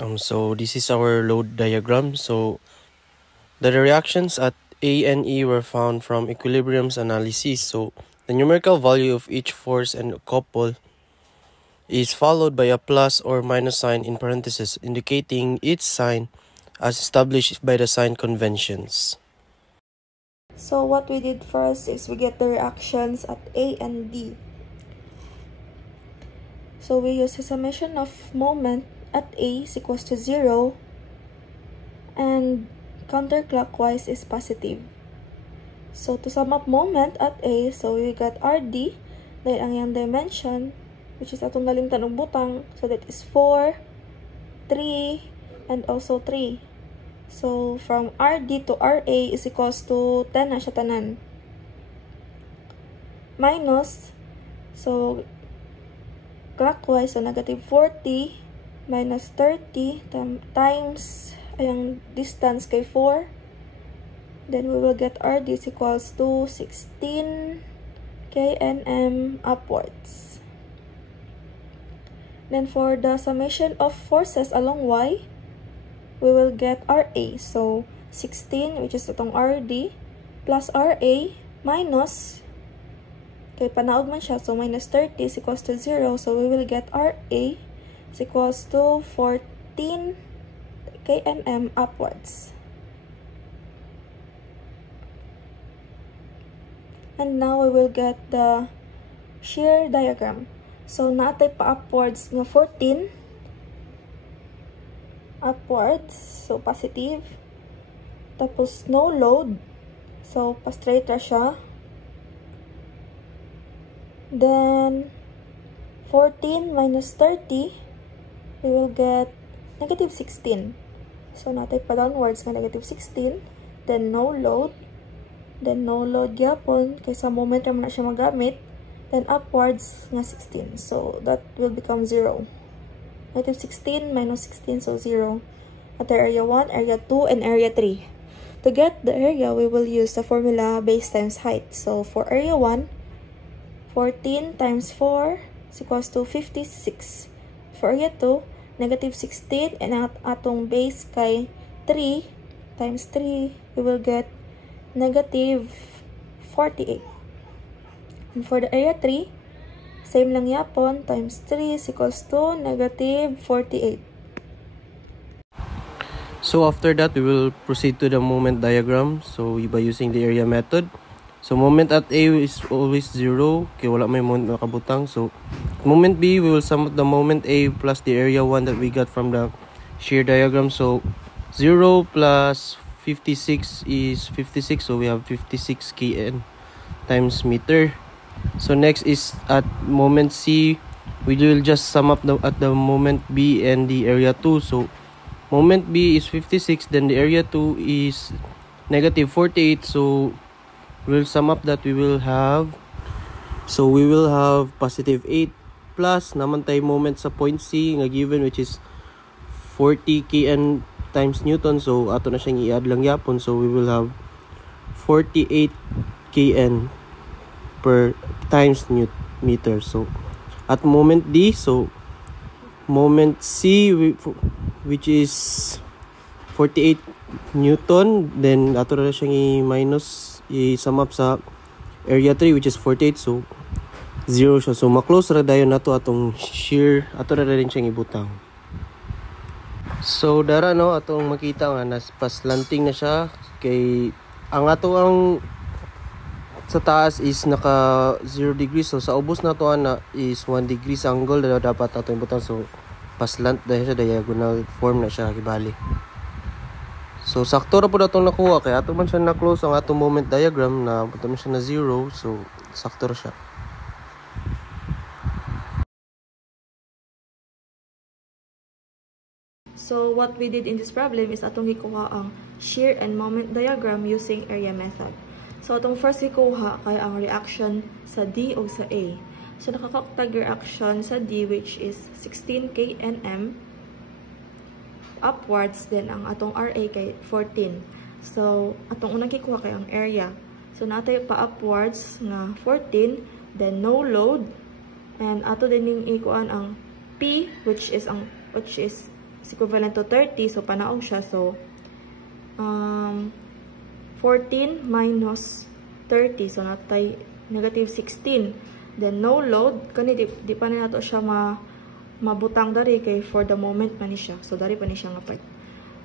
So this is our load diagram. So the reactions at A and E were found from equilibrium's analysis. So the numerical value of each force and couple is followed by a plus or minus sign in parentheses, indicating its sign as established by the sign conventions. So what we did first is we get the reactions at A and D. So we use the summation of moment at A is equals to 0 and counterclockwise is positive. So to sum up moment at A, so we got RD, then ang yung dimension, which is atong nalimtan og butang, so that is 4, 3, and also 3. So from RD to RA is equals to 10 na siya tanan. Minus, so clockwise, so negative 40 minus 30 times yung distance kay 4. Then we will get RD is equals to 16 kNm upwards. Then for the summation of forces along Y, we will get RA. So 16, which is itong RD, plus RA minus, kay panaog man siya, so minus 30 is equals to 0. So we will get RA is equals to 14 kNm upwards. And now we will get the shear diagram. So natay pa upwards nga 14, upwards, so positive. Tapos no load, so pa-straight ra siya. Then 14 minus 30, we will get negative 16. So natay pa downwards nga negative 16. Then no load. Then no load gyapon kaysa moment ra man na siya magamit. Then upwards nga 16. So that will become 0. Negative 16 minus 16, so 0. At area 1, area 2, and area 3. To get the area, we will use the formula base times height. So for area 1, 14 times 4 is equals to 56. For area 2, negative 16, and at atong base kay 3 times 3, we will get negative 48. And for the area 3, same lang yapon, times 3 is equals to negative 48. So after that, we will proceed to the moment diagram. So by using the area method. So moment at A is always 0, kaya wala may moment nakabutang. So moment B, we will sum up the moment A plus the area 1 that we got from the shear diagram. So 0 plus 56 is 56, so we have 56 kN times meter. So next is at moment C, we will just sum up at the moment B and the area 2. So moment B is 56, then the area 2 is negative 48. So we'll sum up that we will have positive 8 plus naman tayo moment sa point C nga given, which is 40 kN times Newton. So ato na siyang i-add lang yapon. So we will have 48 kN per times meter. So at moment D, so moment C, which is 48 Newton, then ato na siyang i-minus, i-sum up sa area 3, which is 48. So 0 siya. So maklose ra dayon nato atong shear, ato na rin siyang ibutang. So dara no, atong makita nga paslanting na siya kay ang ato ang sa taas is naka 0 degrees. So sa ubos na to na is 1 degrees angle na dapat ato ibutang. So paslant dahil siya, diagonal form na siya gibali. So sakto ra pud atong nakuha kay ato man siya na close ang atong moment diagram na buto man siya na 0. So sakto ra siya. So what we did in this problem is atong gikuha ang shear and moment diagram using area method. So atong first gikuha kay ang reaction sa D o sa A. So nakakaktag reaction sa D, which is 16 kNm upwards, then ang atong RA kay 14. So atong unang gikuha kay ang area. So natay pa upwards nga 14, then no load, and ato din ning ikuan ang P, which is is equivalent to 30. So, panaog siya. So, 14 minus 30. So, natay negative 16. Then, no load. Kani, di pa na nato siya mabutang dari kay for the moment pa ni siya. So, dari pa ni siya nga part.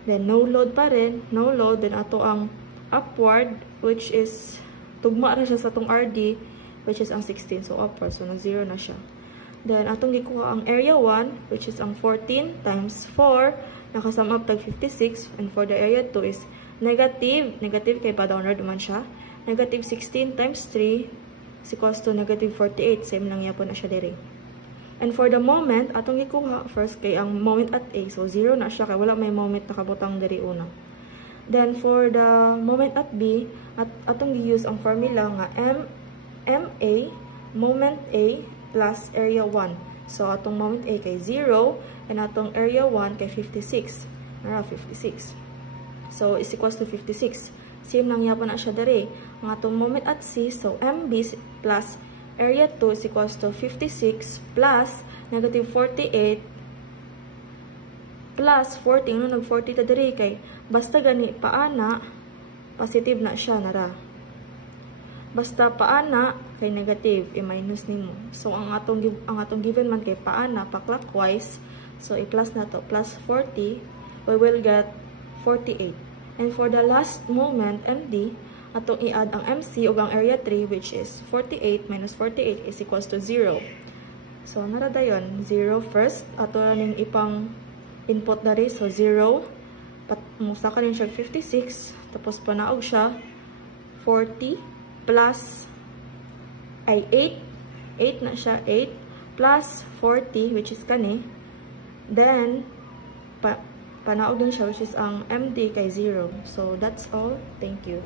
Then, no load pa rin. No load. Then, ato ang upward, which is, tugma ra siya sa itong RD, which is ang 16. So, upward. So, nag-0 na siya. Then, atong gikuha ang area 1, which is ang 14 times 4, nakasum up tag 56. And for the area 2 is negative kay pa-downward naman siya. Negative 16 times 3 is equals to negative 48. Same lang yapon na siya diri. And for the moment, atong gikuha first kay ang moment at A. So, 0 na siya kay wala may moment nakabutang diri una. Then, for the moment at B, atong gi-use ang formula nga MA, moment A, plus area 1. So, atong moment A kay 0, and atong area 1 kay 56. Nara, 56. So, is equals to 56. Same lang yapon na siya dari. Ang atong moment at C, so MB plus area 2 is equals to 56 plus negative 48 plus 40. Ano nag-40 ta dari kay basta gani paana, positive na siya, nara. Basta paana kay negative, i-minus nimo. So, ang atong given man kay paana, pa-clockwise. So, i-plus na to, plus 40, we will get 48. And for the last moment, MD, atong i-add ang MC o ang area 3, which is 48 minus 48 is equals to 0. So, narada yun, 0 first. Ato ning ipang input na rin. So, 0. Musa ka rin siya 56. Tapos, panaog siya 40. Plus, ay 8 na siya, 8, plus 40, which is kani, then, panaog din siya, which is ang MD kay 0. So, that's all. Thank you.